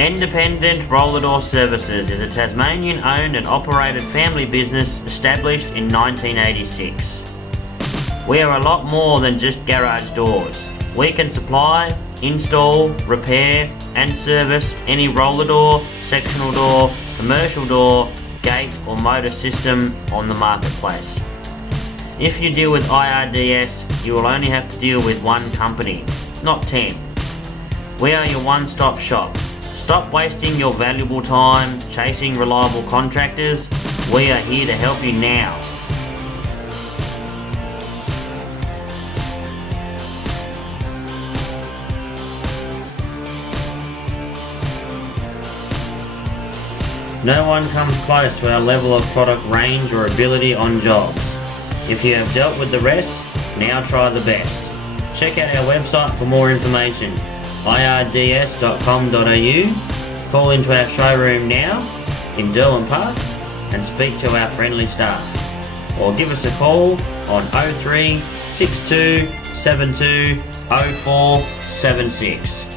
Independent Roller Door Services is a Tasmanian-owned and operated family business established in 1986. We are a lot more than just garage doors. We can supply, install, repair and service any roller door, sectional door, commercial door, gate or motor system on the marketplace. If you deal with IRDS, you will only have to deal with one company, not 10. We are your one-stop shop. Stop wasting your valuable time chasing reliable contractors. We are here to help you now. No one comes close to our level of product range or ability on jobs. If you have dealt with the rest, now try the best. Check out our website for more information, irds.com.au. Call into our showroom now in Derwent Park and speak to our friendly staff. Or give us a call on 03 62 72 04 76.